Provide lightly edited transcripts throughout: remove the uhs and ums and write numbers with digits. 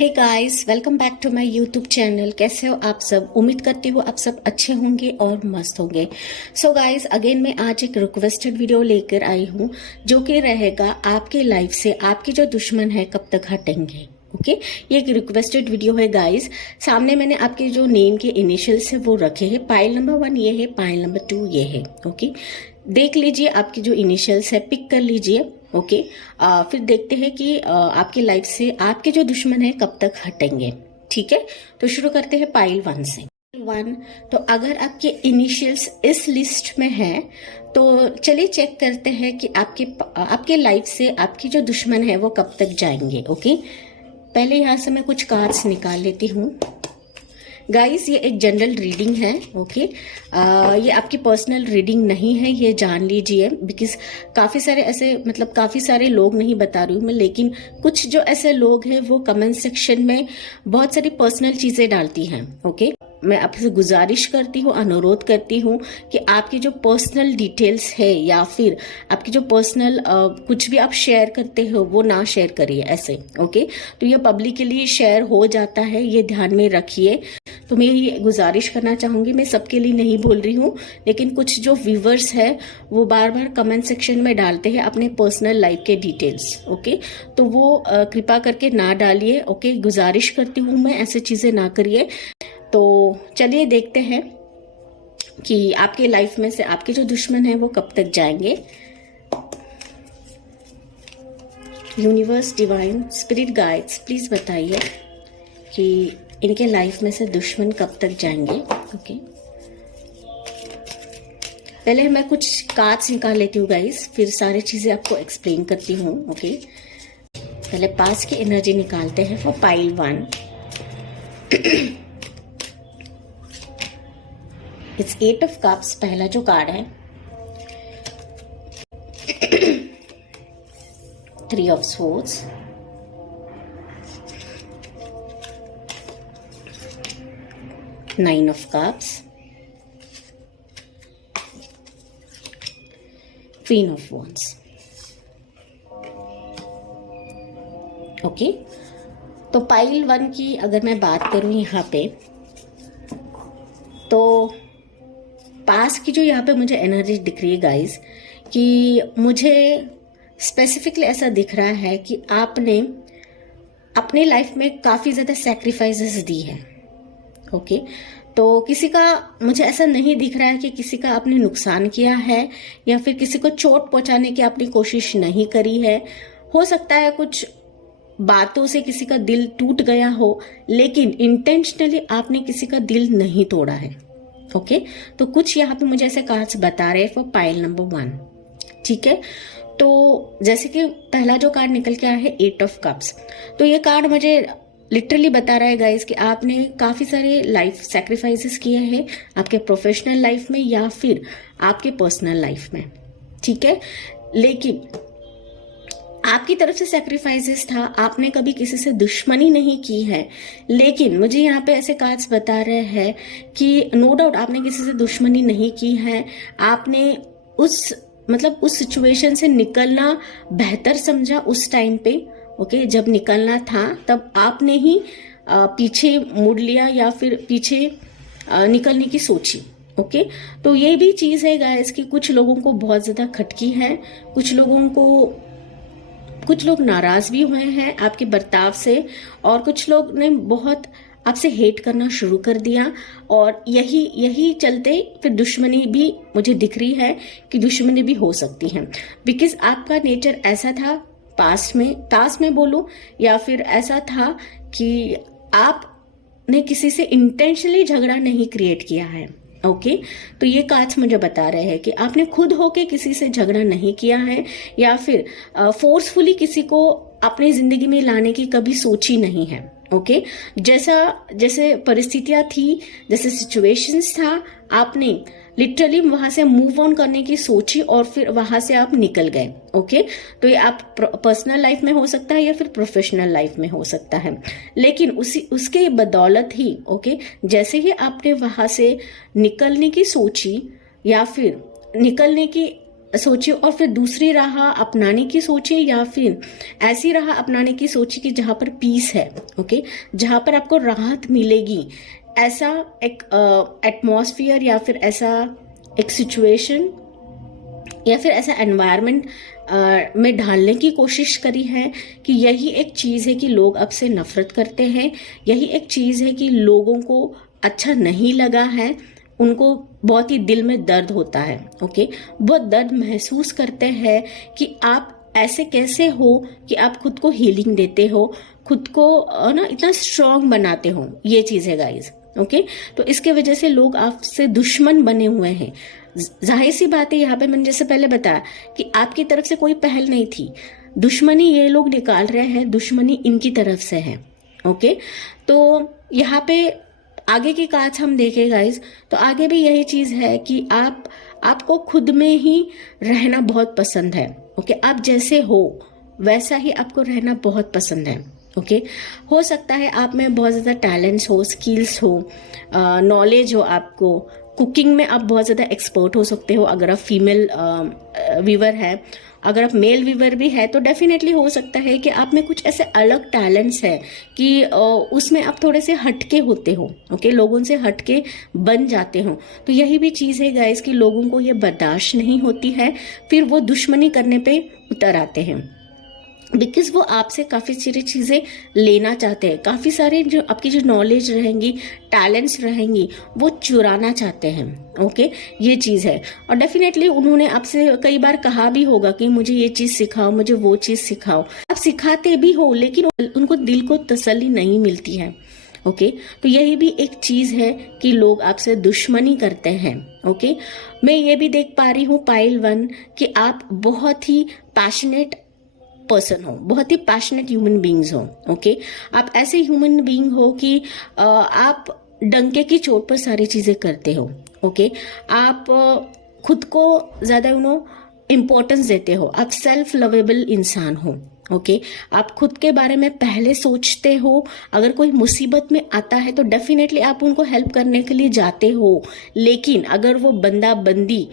Hey guys, welcome back to my YouTube channel. कैसे हो आप सब? उम्मीद करती हूँ आप सब अच्छे होंगे और मस्त होंगे। सो गाइस, अगेन मैं आज एक रिक्वेस्टेड वीडियो लेकर आई हूँ जो कि रहेगा आपके लाइफ से आपके जो दुश्मन है कब तक हटेंगे। ओके ये एक रिक्वेस्टेड वीडियो है गाइस। सामने मैंने आपके जो नेम के इनिशियल्स है वो रखे हैं। पाइल नंबर 1 ये है, पाइल नंबर 2 ये है। ओके देख लीजिए आपकी जो इनिशियल्स है, पिक कर लीजिए। ओके फिर देखते हैं कि आपकी लाइफ से आपके जो दुश्मन है कब तक हटेंगे। ठीक है, तो शुरू करते हैं पाइल 1 से। 1 तो अगर आपके इनिशियल्स इस लिस्ट में है तो चलिए चेक करते हैं कि आपके लाइफ से आपकी जो दुश्मन है वो कब तक जाएंगे। ओके पहले यहाँ से मैं कुछ कार्ड्स निकाल लेती हूँ गाइस। ये एक जनरल रीडिंग है। ओके ये आपकी पर्सनल रीडिंग नहीं है, ये जान लीजिए। बिकॉज काफ़ी सारे लोग, नहीं बता रही हूँ मैं, लेकिन कुछ जो ऐसे लोग हैं वो कमेंट सेक्शन में बहुत सारी पर्सनल चीज़ें डालती हैं। ओके मैं आपसे गुजारिश करती हूँ, अनुरोध करती हूँ कि आपकी जो पर्सनल डिटेल्स है या फिर आपकी जो पर्सनल कुछ भी आप शेयर करते हो वो ना शेयर करिए ऐसे। ओके तो ये पब्लिकली शेयर हो जाता है, ये ध्यान में रखिए। तो मैं ये गुजारिश करना चाहूंगी, मैं सबके लिए नहीं बोल रही हूँ, लेकिन कुछ जो व्यूवर्स है वो बार बार कमेंट सेक्शन में डालते हैं अपने पर्सनल लाइफ के डिटेल्स। ओके तो वो कृपा करके ना डालिए। ओके गुजारिश करती हूँ मैं, ऐसे चीजें ना करिए। तो चलिए देखते हैं कि आपके लाइफ में से आपके जो दुश्मन है वो कब तक जाएंगे। Universe, divine, spirit guides please बताइए कि इनके लाइफ में से दुश्मन कब तक जाएंगे। ओके पहले मैं कुछ कार्ड्स निकाल लेती हूँ गाइस, फिर सारी चीजें आपको एक्सप्लेन करती हूँ। ओके पहले पास की एनर्जी निकालते हैं for pile 1। It's 8 of cups पहला जो कार्ड है। 3 of swords, Nine of Cups, Queen of Wands। Okay तो पाइल 1 की अगर मैं बात करूं यहाँ पे, तो पास की जो यहाँ पे मुझे एनर्जी दिख रही है गाइस, कि मुझे स्पेसिफिकली ऐसा दिख रहा है कि आपने अपनी लाइफ में काफी ज्यादा सैक्रिफाइसेस दी है। ओके तो किसी का, मुझे ऐसा नहीं दिख रहा है कि किसी का आपने नुकसान किया है या फिर किसी को चोट पहुंचाने की आपने कोशिश नहीं करी है। हो सकता है कुछ बातों से किसी का दिल टूट गया हो, लेकिन इंटेंशनली आपने किसी का दिल नहीं तोड़ा है। ओके तो कुछ यहाँ पे मुझे ऐसे कार्ड्स बता रहे हैं फॉर पाइल नंबर 1। ठीक है, तो जैसे कि पहला जो कार्ड निकल के आया है 8 ऑफ कप्स, तो ये कार्ड मुझे लिटरली बता रहा है गाइस कि आपने काफी सारे लाइफ सैक्रिफाइसेस किए हैं आपके प्रोफेशनल लाइफ में या फिर आपके पर्सनल लाइफ में। ठीक है, लेकिन आपकी तरफ से सैक्रिफाइसेस था, आपने कभी किसी से दुश्मनी नहीं की है। लेकिन मुझे यहाँ पे ऐसे कार्ड्स बता रहे हैं कि नो डाउट आपने किसी से दुश्मनी नहीं की है, आपने उस सिचुएशन से निकलना बेहतर समझा उस टाइम पे। ओके जब निकलना था तब आपने ही पीछे मुड़ लिया या फिर पीछे निकलने की सोची। ओके तो ये भी चीज है गाइस कि कुछ लोगों को बहुत ज्यादा खटकी है, कुछ लोग नाराज भी हुए हैं आपके बर्ताव से, और कुछ लोग ने बहुत आपसे हेट करना शुरू कर दिया। और यही चलते फिर दुश्मनी भी मुझे दिख रही है कि दुश्मनी भी हो सकती है। बिकॉज आपका नेचर ऐसा था पास्ट में बोलूं, या फिर ऐसा था कि आपने किसी से इंटेंशनली झगड़ा नहीं क्रिएट किया है। ओके तो ये कार्ड्स मुझे बता रहे हैं कि आपने खुद होके किसी से झगड़ा नहीं किया है या फिर फोर्सफुली किसी को अपनी जिंदगी में लाने की कभी सोची नहीं है। ओके जैसे परिस्थितियां थी, जैसे सिचुएशंस था, आपने लिटरली वहां से मूव ऑन करने की सोची और फिर वहां से आप निकल गए। ओके तो ये आप पर्सनल लाइफ में हो सकता है या फिर प्रोफेशनल लाइफ में हो सकता है, लेकिन उसके बदौलत ही ओके जैसे ही आपने वहां से निकलने की सोची या फिर निकलने की सोचिए और फिर दूसरी राह अपनाने की सोचिए, या फिर ऐसी राह अपनाने की सोचिए कि जहां पर पीस है, ओके, जहां पर आपको राहत मिलेगी। ऐसा एक एटमॉस्फेयर या फिर ऐसा एक सिचुएशन या फिर ऐसा एनवायरनमेंट में ढालने की कोशिश करी है कि यही एक चीज़ है कि लोग आपसे नफरत करते हैं, यही एक चीज़ है कि लोगों को अच्छा नहीं लगा है, उनको बहुत ही दिल में दर्द होता है, ओके, बहुत दर्द महसूस करते हैं कि आप ऐसे कैसे हो कि आप खुद को हीलिंग देते हो, खुद को ना इतना स्ट्रांग बनाते हो, ये चीज़ है गाइज, ओके। तो इसके वजह से लोग आपसे दुश्मन बने हुए हैं। जाहिर सी बात है, यहाँ पे मैंने जैसे पहले बताया कि आपकी तरफ से कोई पहल नहीं थी, दुश्मनी ये लोग निकाल रहे हैं, दुश्मनी इनकी तरफ से है, ओके। तो यहाँ पे आगे की काज हम देखें गाइज, तो आगे भी यही चीज है कि आपको खुद में ही रहना बहुत पसंद है, ओके। आप जैसे हो वैसा ही आपको रहना बहुत पसंद है, ओके। हो सकता है आप में बहुत ज़्यादा टैलेंट्स हो, स्किल्स हो, नॉलेज हो, आपको कुकिंग में आप बहुत ज़्यादा एक्सपर्ट हो सकते हो अगर आप फीमेल वीवर है। अगर आप मेल वीवर भी है तो डेफिनेटली हो सकता है कि आप में कुछ ऐसे अलग टैलेंट्स है कि उसमें आप थोड़े से हटके होते हो, ओके, लोगों से हटके बन जाते हो। तो यही भी चीज़ है गाइस कि लोगों को ये बर्दाश्त नहीं होती है, फिर वो दुश्मनी करने पे उतर आते हैं, बिकॉज वो आपसे काफ़ी सारी चीज़ें लेना चाहते हैं, काफ़ी सारे जो आपकी जो नॉलेज रहेंगी, टैलेंट्स रहेंगी, वो चुराना चाहते हैं, ओके, ये चीज़ है। और डेफिनेटली उन्होंने आपसे कई बार कहा भी होगा कि मुझे ये चीज़ सिखाओ, मुझे वो चीज़ सिखाओ। आप सिखाते भी हो लेकिन उनको दिल को तसल्ली नहीं मिलती है, ओके। तो यही भी एक चीज़ है कि लोग आपसे दुश्मनी करते हैं, ओके। मैं ये भी देख पा रही हूँ पाइल 1 कि आप बहुत ही पैशनेट पर्सन हो, बहुत ही पैशनेट ह्यूमन बींग्स हो, ओके। आप ऐसे ह्यूमन बींग हो कि आप डंके की चोट पर सारी चीजें करते हो, ओके। आप खुद को ज्यादा इम्पोर्टेंस देते हो, आप सेल्फ लवेबल इंसान हो, ओके। आप खुद के बारे में पहले सोचते हो, अगर कोई मुसीबत में आता है तो डेफिनेटली आप उनको हेल्प करने के लिए जाते हो, लेकिन अगर वो बंदा बंदी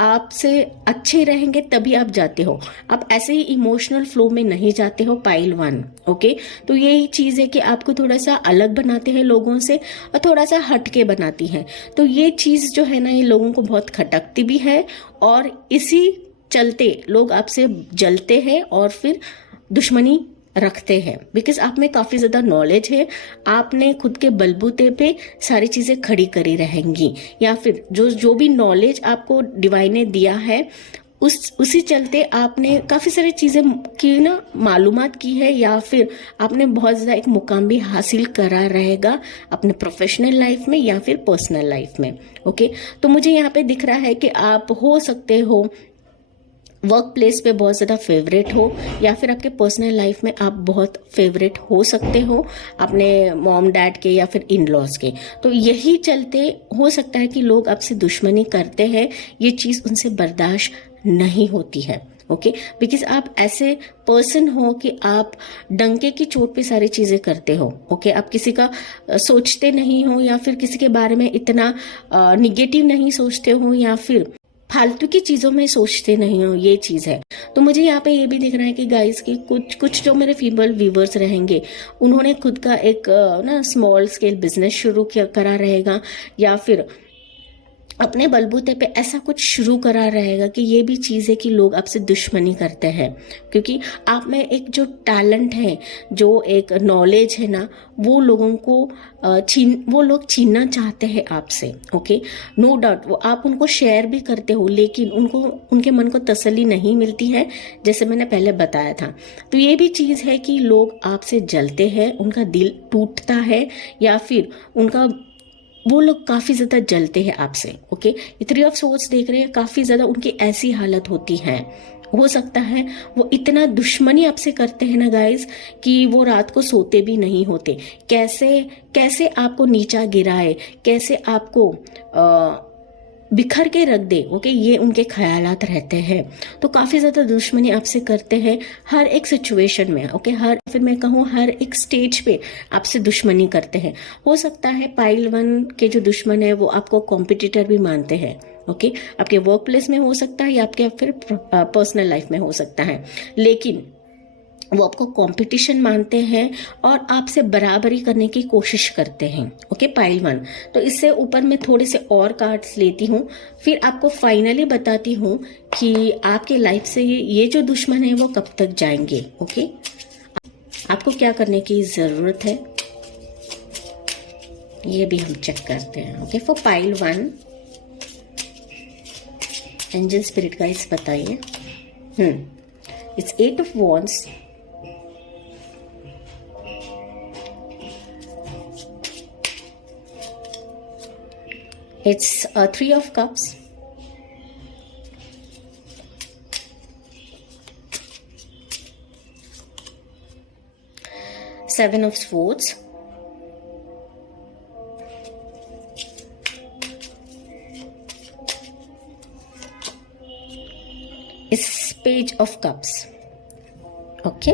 आपसे अच्छे रहेंगे तभी आप जाते हो, आप ऐसे ही इमोशनल फ्लो में नहीं जाते हो पाइल 1, ओके। तो यही चीज है कि आपको थोड़ा सा अलग बनाते हैं लोगों से और थोड़ा सा हटके बनाती है। तो ये चीज जो है ना, ये लोगों को बहुत खटकती भी है और इसी चलते लोग आपसे जलते हैं और फिर दुश्मनी रखते हैं, बिकॉज आप में काफी ज्यादा नॉलेज है, आपने खुद के बलबूते पे सारी चीजें खड़ी करी रहेंगी, या फिर जो भी नॉलेज आपको डिवाइन ने दिया है उसी चलते आपने काफी सारी चीजें की ना मालूमात की है, या फिर आपने बहुत ज्यादा एक मुकाम भी हासिल करा रहेगा अपने प्रोफेशनल लाइफ में या फिर पर्सनल लाइफ में, ओके। तो मुझे यहाँ पे दिख रहा है कि आप हो सकते हो वर्क प्लेस पे बहुत ज़्यादा फेवरेट हो, या फिर आपके पर्सनल लाइफ में आप बहुत फेवरेट हो सकते हो अपने मॉम डैड के या फिर इन लॉज के। तो यही चलते हो सकता है कि लोग आपसे दुश्मनी करते हैं, ये चीज़ उनसे बर्दाश्त नहीं होती है, ओके। बिकॉज आप ऐसे पर्सन हो कि आप डंके की चोट पे सारी चीज़ें करते हो, ओके। आप किसी का सोचते नहीं हो, या फिर किसी के बारे में इतना निगेटिव नहीं सोचते हो, या फिर फालतू की चीजों में सोचते नहीं हो, ये चीज है। तो मुझे यहाँ पे ये भी दिख रहा है कि गाइस की कुछ जो मेरे फीमेल व्यूवर्स रहेंगे, उन्होंने खुद का एक ना स्मॉल स्केल बिजनेस शुरू करा रहेगा, या फिर अपने बलबूते पे ऐसा कुछ शुरू करा रहेगा कि ये भी चीज़ है कि लोग आपसे दुश्मनी करते हैं, क्योंकि आप में एक जो टैलेंट है, जो एक नॉलेज है ना, वो लोगों को वो लोग छीनना चाहते हैं आपसे, ओके। नो डाउट वो आप उनको शेयर भी करते हो, लेकिन उनके मन को तसल्ली नहीं मिलती है, जैसे मैंने पहले बताया था। तो ये भी चीज़ है कि लोग आपसे जलते हैं, उनका दिल टूटता है, या फिर वो लोग काफी ज्यादा जलते हैं आपसे, ओके। ये 3 ऑफ सोर्ड्स देख रहे हैं, काफी ज्यादा उनकी ऐसी हालत होती है, हो सकता है वो इतना दुश्मनी आपसे करते हैं ना गाइस कि वो रात को सोते भी नहीं होते, कैसे आपको नीचा गिराए, कैसे आपको बिखर के रख दे, ओके, ये उनके ख्यालात रहते हैं। तो काफी ज्यादा दुश्मनी आपसे करते हैं हर एक सिचुएशन में, ओके, फिर मैं कहूँ हर एक स्टेज पे आपसे दुश्मनी करते हैं। हो सकता है पाइल 1 के जो दुश्मन है वो आपको कॉम्पिटिटर भी मानते हैं, ओके, आपके वर्क प्लेस में हो सकता है या आपके फिर पर्सनल लाइफ में हो सकता है, लेकिन वो आपको कंपटीशन मानते हैं और आपसे बराबरी करने की कोशिश करते हैं। Okay, pile 1। तो इससे ऊपर मैं थोड़े से और कार्ड्स लेती हूँ, फिर आपको फाइनली बताती हूँ कि आपके लाइफ से ये जो दुश्मन है वो कब तक जाएंगे। ओके, आपको क्या करने की ज़रूरत है ये भी हम चेक करते हैं। Okay, for pile 1 angel spirit guides बताइए। It's 8 of wands, it's 3 of cups, Seven of swords, it's page of cups। Okay,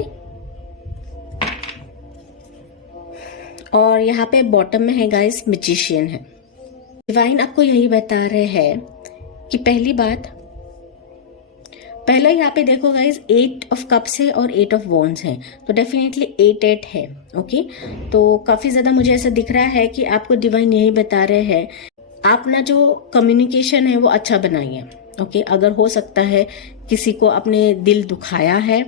और यहाँ पे बॉटम में है गाइस मैजिशियन है। डिवाइन आपको यही बता रहे हैं कि पहला यहाँ पे देखो गाइज 8 ऑफ कप्स है और 8 ऑफ वॉन्ड्स है, तो डेफिनेटली 8 है। ओके, तो काफी ज्यादा मुझे ऐसा दिख रहा है कि आपको डिवाइन यही बता रहे हैं, आप ना जो कम्युनिकेशन है वो अच्छा बनाइए। ओके, अगर हो सकता है किसी को अपने दिल दुखाया है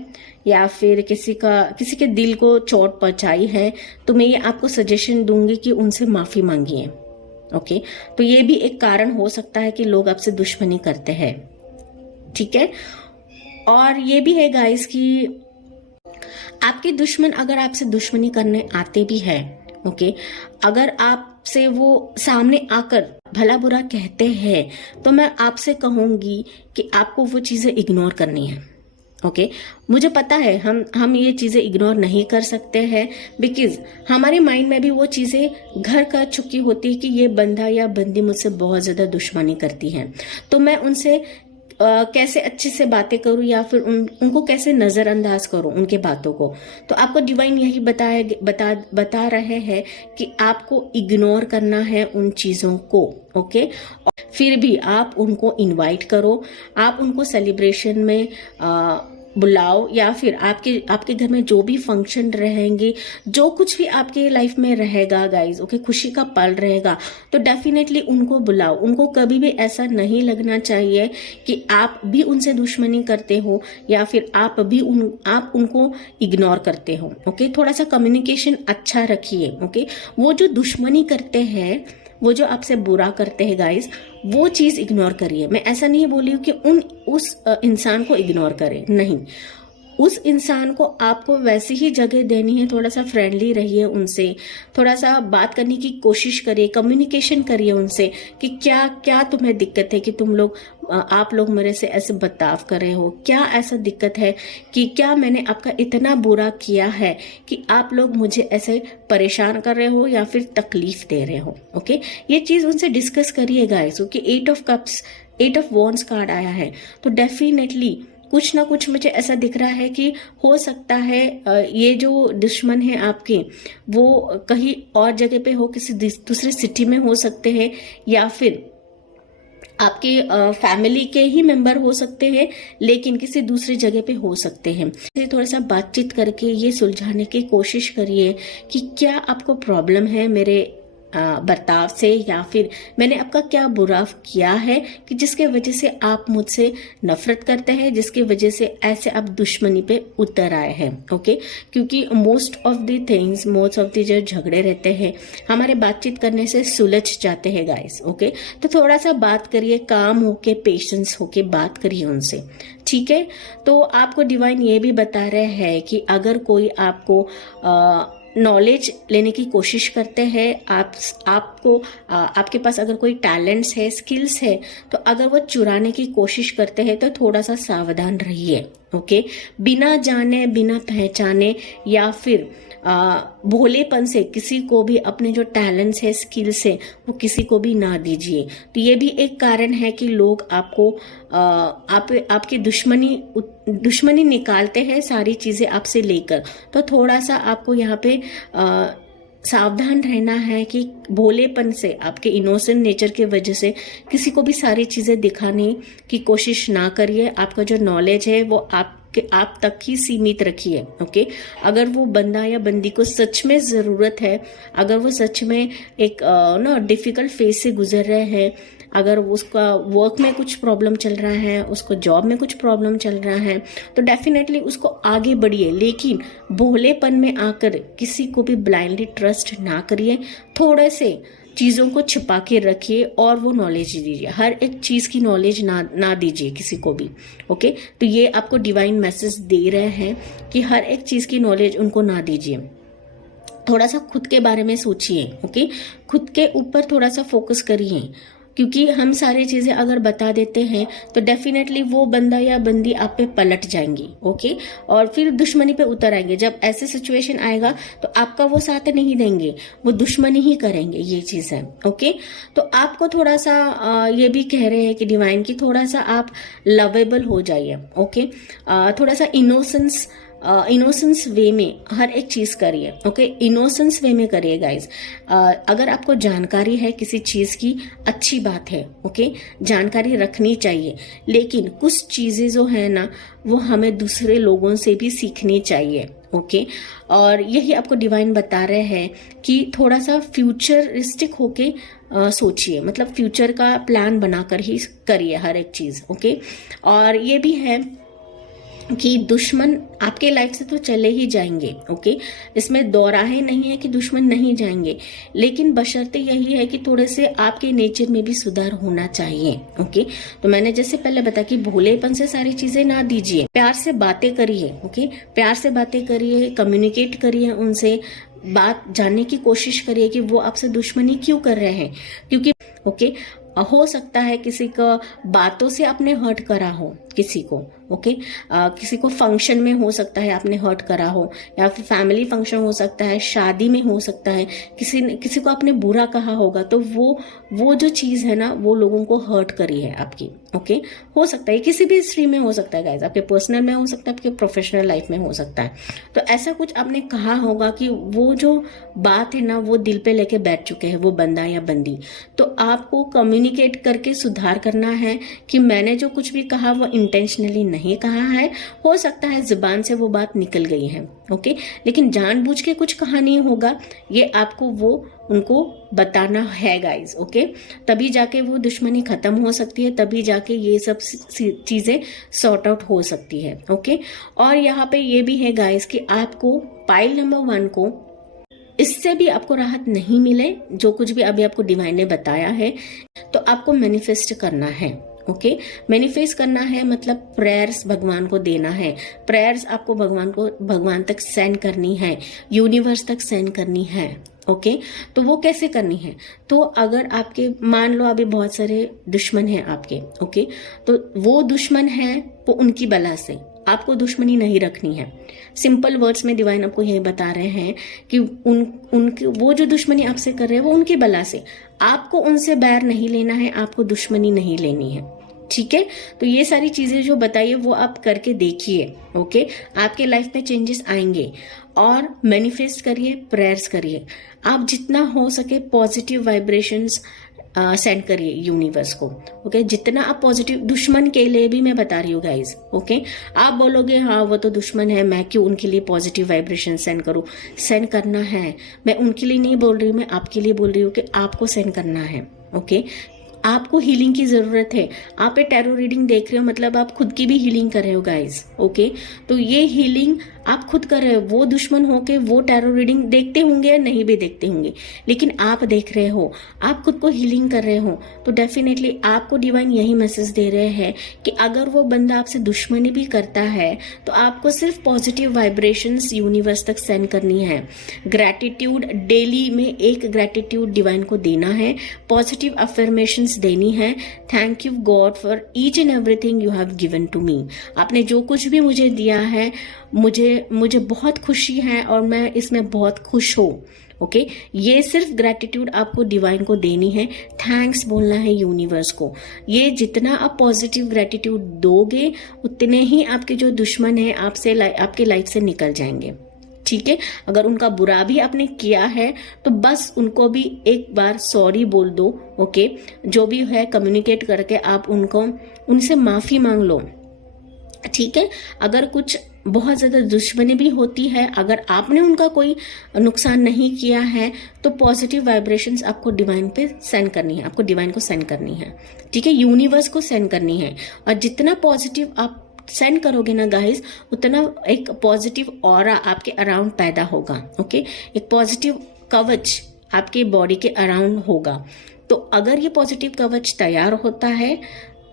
या फिर किसी के दिल को चोट पहुंचाई है, तो मैं ये आपको सजेशन दूंगी कि उनसे माफी मांगिए। ओके, तो ये भी एक कारण हो सकता है कि लोग आपसे दुश्मनी करते हैं। ठीक है, और ये भी है गाइस कि आपके दुश्मन अगर आपसे दुश्मनी करने आते भी है, ओके, अगर आपसे वो सामने आकर भला बुरा कहते हैं, तो मैं आपसे कहूंगी कि आपको वो चीजें इग्नोर करनी है। ओके, मुझे पता है हम ये चीजें इग्नोर नहीं कर सकते हैं, बिकॉज हमारे माइंड में भी वो चीजें घर कर चुकी होती है कि ये बंदा या बंदी मुझसे बहुत ज्यादा दुश्मनी करती है, तो मैं उनसे कैसे अच्छे से बातें करूं या फिर उनको कैसे नजरअंदाज करूं उनके बातों को। तो आपको डिवाइन यही बता रहे हैं कि आपको इग्नोर करना है उन चीजों को। ओके, फिर भी आप उनको इनवाइट करो, आप उनको सेलिब्रेशन में बुलाओ, या फिर आपके घर में जो भी फंक्शन रहेंगे, जो कुछ भी आपके लाइफ में रहेगा गाइज, ओके, खुशी का पल रहेगा, तो डेफिनेटली उनको बुलाओ। उनको कभी भी ऐसा नहीं लगना चाहिए कि आप भी उनसे दुश्मनी करते हो या फिर आप उनको इग्नोर करते हो। ओके, थोड़ा सा कम्युनिकेशन अच्छा रखिए। ओके, वो जो दुश्मनी करते हैं, वो जो आपसे बुरा करते हैं गाइस, वो चीज इग्नोर करिए। मैं ऐसा नहीं बोली हूँ कि उस इंसान को इग्नोर करें, नहीं, उस इंसान को आपको वैसी ही जगह देनी है। थोड़ा सा फ्रेंडली रहिए उनसे, थोड़ा सा बात करने की कोशिश करिए, कम्युनिकेशन करिए उनसे कि क्या क्या तुम्हें दिक्कत है कि आप लोग मेरे से ऐसे बर्ताव कर रहे हो, क्या ऐसा दिक्कत है कि क्या मैंने आपका इतना बुरा किया है कि आप लोग मुझे ऐसे परेशान कर रहे हो या फिर तकलीफ दे रहे हो। ओके, ये चीज उनसे डिस्कस करिए गाइस, क्योंकि 8 of cups 8 of wands card आया है, तो डेफिनेटली कुछ ना कुछ मुझे ऐसा दिख रहा है कि हो सकता है ये जो दुश्मन है आपके, वो कहीं और जगह पे हो, किसी दूसरी सिटी में हो सकते हैं, या फिर आपके फैमिली के ही मेंबर हो सकते हैं, लेकिन किसी दूसरी जगह पे हो सकते हैं। थोड़ा सा बातचीत करके ये सुलझाने की कोशिश करिए कि क्या आपको प्रॉब्लम है मेरे बर्ताव से, या फिर मैंने आपका क्या बुरा किया है कि जिसके वजह से आप मुझसे नफरत करते हैं, जिसकी वजह से ऐसे आप दुश्मनी पे उतर आए हैं। ओके, क्योंकि मोस्ट ऑफ द जो झगड़े रहते हैं हमारे बातचीत करने से सुलझ जाते हैं गाइस। ओके, तो थोड़ा सा बात करिए, काम होके, पेशेंस होके बात करिए उनसे। ठीक है, तो आपको डिवाइन ये भी बता रहे हैं कि अगर कोई आपको नॉलेज लेने की कोशिश करते हैं, आपके पास अगर कोई टैलेंट्स है, स्किल्स है, तो अगर वो चुराने की कोशिश करते हैं तो थोड़ा सा सावधान रहिए। ओके, बिना जाने बिना पहचाने या फिर भोलेपन से किसी को भी अपने जो टैलेंट्स है, स्किल्स है, वो किसी को भी ना दीजिए। तो ये भी एक कारण है कि लोग आपको आपकी दुश्मनी निकालते हैं सारी चीजें आपसे लेकर। तो थोड़ा सा आपको यहाँ पे सावधान रहना है कि भोलेपन से, आपके इनोसेंट नेचर की वजह से किसी को भी सारी चीजें दिखाने की कोशिश ना करिए। आपका जो नॉलेज है वो आप तक ही सीमित रखिए। ओके, अगर वो बंदा या बंदी को सच में जरूरत है, अगर वो सच में एक डिफिकल्ट फेज से गुजर रहे हैं, अगर उसका वर्क में कुछ प्रॉब्लम चल रहा है, उसको जॉब में कुछ प्रॉब्लम चल रहा है, तो डेफिनेटली उसको आगे बढ़िए, लेकिन भोलेपन में आकर किसी को भी ब्लाइंडली ट्रस्ट ना करिए। थोड़े से चीज़ों को छिपा के रखिए और वो नॉलेज दीजिए। हर एक चीज़ की नॉलेज ना दीजिए किसी को भी। ओके, तो ये आपको डिवाइन मैसेज दे रहे हैं कि हर एक चीज़ की नॉलेज उनको ना दीजिए। थोड़ा सा खुद के बारे में सोचिए। ओके, खुद के ऊपर थोड़ा सा फोकस करिए, क्योंकि हम सारी चीजें अगर बता देते हैं तो डेफिनेटली वो बंदा या बंदी आप पे पलट जाएंगी। ओके, और फिर दुश्मनी पे उतर आएंगे। जब ऐसे सिचुएशन आएगा तो आपका वो साथ नहीं देंगे, वो दुश्मनी ही करेंगे। ये चीज है। ओके, तो आपको थोड़ा सा ये भी कह रहे हैं कि डिवाइन की थोड़ा सा आप लवेबल हो जाइए। ओके, थोड़ा सा इनोसेंस वे में हर एक चीज करिए। ओके, इनोसेंस वे में करिए गाइज। अगर आपको जानकारी है किसी चीज की, अच्छी बात है। ओके, जानकारी रखनी चाहिए, लेकिन कुछ चीजें जो है ना वो हमें दूसरे लोगों से भी सीखनी चाहिए। ओके, और यही आपको डिवाइन बता रहे हैं कि थोड़ा सा फ्यूचरिस्टिक होके सोचिए, मतलब फ्यूचर का प्लान बनाकर ही करिए हर एक चीज। ओके, और ये भी है कि दुश्मन आपके लाइफ से तो चले ही जाएंगे। ओके, इसमें दोराहे नहीं है कि दुश्मन नहीं जाएंगे, लेकिन बशर्ते यही है कि थोड़े से आपके नेचर में भी सुधार होना चाहिए। ओके, तो मैंने जैसे पहले बताया कि भोलेपन से सारी चीजें ना दीजिए, प्यार से बातें करिए। ओके, प्यार से बातें करिए, कम्युनिकेट करिए उनसे, बात जानने की कोशिश करिए कि वो आपसे दुश्मनी क्यों कर रहे हैं। क्योंकि ओके, हो सकता है किसी का बातों से आपने हर्ट करा हो किसी को। ओके, किसी को फंक्शन में हो सकता है आपने हर्ट करा हो, या फिर फैमिली फंक्शन हो सकता है, शादी में हो सकता है, किसी को आपने बुरा कहा होगा, तो वो जो चीज है ना वो लोगों को हर्ट करी है आपकी। ओके, हो सकता है किसी भी स्ट्रीम में हो सकता है गाइज, आपके पर्सनल में हो सकता है, आपके प्रोफेशनल लाइफ में हो सकता है। तो ऐसा कुछ आपने कहा होगा कि वो जो बात है ना वो दिल पे लेके बैठ चुके हैं वो बंदा या बंदी। तो आपको कम्युनिकेट करके सुधार करना है कि मैंने जो कुछ भी कहा वो इंटेंशनली नहीं कहा है। हो सकता है जुबान से वो बात निकल गई है। ओके, लेकिन जानबूझ के कुछ कहा नहीं होगा, ये आपको वो उनको बताना है गाइज। ओके, तभी जाके वो दुश्मनी खत्म हो सकती है, तभी जाके ये सब चीजें सॉर्ट आउट हो सकती है। ओके, और यहाँ पे ये भी है गाइज कि आपको पाइल नंबर 1 को इससे भी आपको राहत नहीं मिले, जो कुछ भी अभी आपको डिवाइन ने बताया है, तो आपको मैनिफेस्ट करना है। ओके, मैनिफेस्ट करना है मतलब प्रेयर्स भगवान को देना है। प्रेयर्स आपको भगवान तक सेंड करनी है, यूनिवर्स तक सेंड करनी है। ओके, तो वो कैसे करनी है? तो अगर आपके मान लो अभी बहुत सारे दुश्मन हैं आपके। ओके, तो वो दुश्मन है वो उनकी बला से, आपको दुश्मनी नहीं रखनी है। सिंपल वर्ड्स में डिवाइन आपको यही बता रहे हैं कि उनकी वो जो दुश्मनी आपसे कर रहे हैं वो उनकी बला से, आपको उनसे बैर नहीं लेना है, आपको दुश्मनी नहीं लेनी है। ठीक है, तो ये सारी चीजें जो बताइए वो आप करके देखिए। ओके, आपके लाइफ में चेंजेस आएंगे। और मैनिफेस्ट करिए, प्रेयर्स करिए, आप जितना हो सके पॉजिटिव वाइब्रेशंस सेंड करिए यूनिवर्स को। ओके, जितना आप पॉजिटिव, दुश्मन के लिए भी मैं बता रही हूँ गाइज। ओके, आप बोलोगे हाँ वो तो दुश्मन है, मैं क्यों उनके लिए पॉजिटिव वाइब्रेशन सेंड करूँ? सेंड करना है। मैं उनके लिए नहीं बोल रही हूँ, मैं आपके लिए बोल रही हूँ कि आपको सेंड करना है। ओके, आपको हीलिंग की जरूरत है। आप ये टैरो रीडिंग देख रहे हो मतलब आप खुद की भी हीलिंग कर रहे हो गाइज। ओके, तो ये हीलिंग आप खुद कर रहे हो। वो दुश्मन होके वो टैरो रीडिंग देखते होंगे या नहीं भी देखते होंगे, लेकिन आप देख रहे हो, आप खुद को हीलिंग कर रहे हो, तो डेफिनेटली आपको डिवाइन यही मैसेज दे रहे हैं कि अगर वो बंदा आपसे दुश्मनी भी करता है तो आपको सिर्फ पॉजिटिव वाइब्रेशंस यूनिवर्स तक सेंड करनी है। ग्रैटिट्यूड डेली में एक ग्रैटिट्यूड डिवाइन को देना है, पॉजिटिव अफर्मेशंस देनी है। Thank you God for each and everything you have given to me. आपने जो कुछ भी मुझे दिया है मुझे बहुत खुशी है और मैं इसमें बहुत खुश हूँ। ओके, ये सिर्फ ग्रैटिट्यूड आपको डिवाइन को देनी है, थैंक्स बोलना है यूनिवर्स को। ये जितना आप पॉजिटिव ग्रैटिट्यूड दोगे उतने ही आपके जो दुश्मन है आपके लाइफ से निकल जाएंगे। ठीक है। अगर उनका बुरा भी आपने किया है तो बस उनको भी एक बार सॉरी बोल दो, ओके। जो भी है कम्युनिकेट करके आप उनसे माफी मांग लो, ठीक है। अगर कुछ बहुत ज्यादा दुश्मनी भी होती है, अगर आपने उनका कोई नुकसान नहीं किया है, तो पॉजिटिव वाइब्रेशंस आपको डिवाइन पे सेंड करनी है, आपको डिवाइन को सेंड करनी है, ठीक है, यूनिवर्स को सेंड करनी है। और जितना पॉजिटिव आप सेंड करोगे ना गाइस, उतना एक पॉजिटिव ऑरा आपके अराउंड पैदा होगा, ओके। एक पॉजिटिव कवच आपके बॉडी के अराउंड होगा। तो अगर ये पॉजिटिव कवच तैयार होता है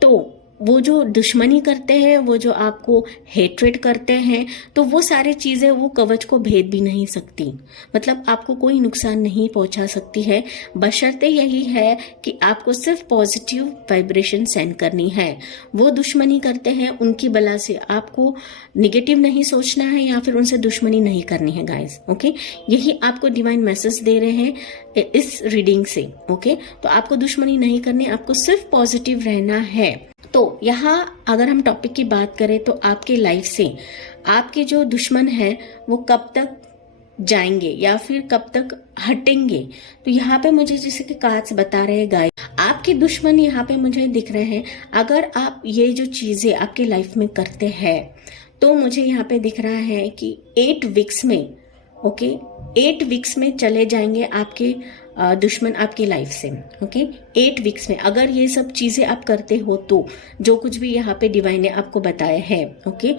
तो वो जो दुश्मनी करते हैं, वो जो आपको हेट्रेट करते हैं, तो वो सारी चीजें वो कवच को भेद भी नहीं सकती, मतलब आपको कोई नुकसान नहीं पहुंचा सकती है। बशर्ते यही है कि आपको सिर्फ पॉजिटिव वाइब्रेशन सेंड करनी है। वो दुश्मनी करते हैं, उनकी बला से आपको निगेटिव नहीं सोचना है या फिर उनसे दुश्मनी नहीं करनी है गाइस, ओके। यही आपको डिवाइन मैसेज दे रहे हैं इस रीडिंग से, ओके। तो आपको दुश्मनी नहीं करनी, आपको सिर्फ पॉजिटिव रहना है। तो यहाँ अगर हम टॉपिक की बात करें तो आपके लाइफ से आपके जो दुश्मन है वो कब तक जाएंगे या फिर कब तक हटेंगे, तो यहाँ पे मुझे जैसे कि कार्ड्स बता रहे हैं गाइस, आपके दुश्मन यहाँ पे मुझे दिख रहे हैं। अगर आप ये जो चीजें आपके लाइफ में करते हैं तो मुझे यहाँ पे दिख रहा है कि 8 वीक्स में, ओके, 8 वीक्स में चले जाएंगे आपके दुश्मन आपकी लाइफ से, ओके। 8 वीक्स में अगर ये सब चीजें आप करते हो तो जो कुछ भी यहाँ पे डिवाइन ने आपको बताया है, ओके।